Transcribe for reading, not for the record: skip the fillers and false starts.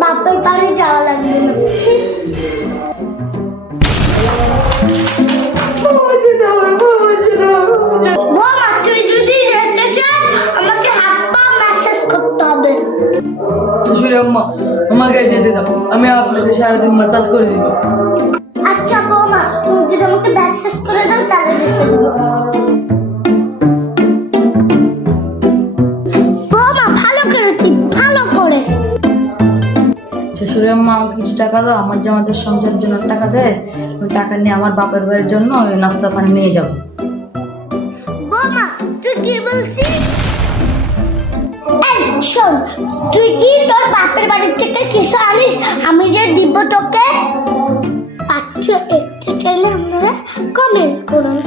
বাপের বাড়ি যাওয়া লাগবে না। বৌমা তুই যদি যেতে চাস আমাকে হাত পা ম্যাসাজ করতে হবে। শাশুড়ি আম্মা আমাকে যেতে দাও, আমি আপনাকে সারাদিন ম্যাসাজ করে দিব। আচ্ছা বৌমা তুমি যদি আমাকে ম্যাসাজ করে দাও তাহলে যেতে দেবো। বৌমা ভালো করে দিন, ভালো করে। শাশুড়ি আম্মা আমাকে কিছু টাকা দাও, আমার যে আমাদের সংসারের জন্য টাকা দেয়, ওই টাকা নিয়ে আমার বাপের বাড়ির জন্য ওই নাস্তা পানি নিয়ে যাবো। বৌমা তুই কি বলছিস? এই শোন, তুই কি তোর বাপের বাড়ি থেকে কিছু আনিস আমি যে দিব তোকে? পাচ্ছ একটু চাইলে আপনারা কমেন্ট করুন।